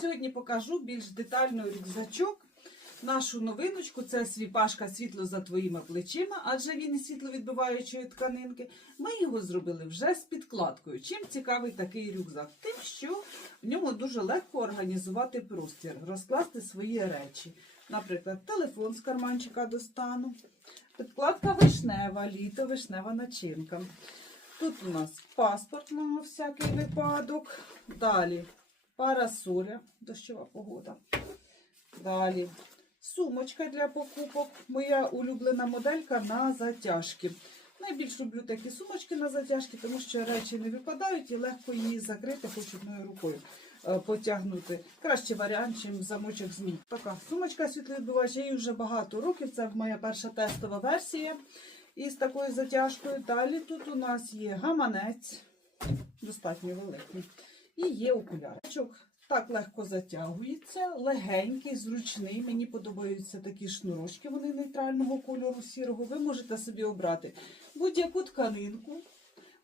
Сьогодні покажу більш детально рюкзачок. Нашу новиночку це свіпашка світло за твоїми плечима, адже він із світловідбиваючої тканинки. Ми його зробили вже з підкладкою. Чим цікавий такий рюкзак? Тим, що в ньому дуже легко організувати простір, розкласти свої речі. Наприклад, телефон з карманчика достану. Підкладка вишнева, літо, вишнева начинка. Тут у нас паспорт на всякий випадок. Далі парасоля, дощова погода. Далі сумочка для покупок. Моя улюблена моделька на затяжки. Найбільш люблю такі сумочки на затяжки, тому що речі не випадають і легко її закрити, хоч одною рукою е, потягнути. Кращий варіант, ніж замочок змій. Така сумочка світловідбивач, їй вже багато років. Це моя перша тестова версія із такою затяжкою. Далі тут у нас є гаманець, достатньо великий, і є окуляр. Рюкзачок Так легко затягується, легенький, зручний. Мені подобаються такі шнурочки, вони нейтрального кольору сірого. Ви можете собі обрати будь-яку тканинку,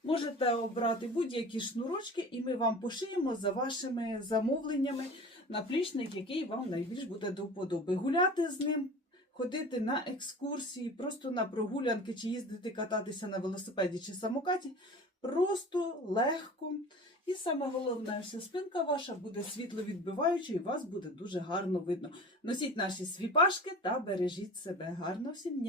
можете обрати будь-які шнурочки, і ми вам пошиємо за вашими замовленнями наплічник, який вам найбільш буде до вподоби. Гуляти з ним, ходити на екскурсії, просто на прогулянки, чи їздити кататися на велосипеді чи самокаті. Просто легко. І саме головне, що спинка ваша буде світловідбиваючою, і вас буде дуже гарно видно. Носіть наші свіпашки та бережіть себе. Гарно всім дня!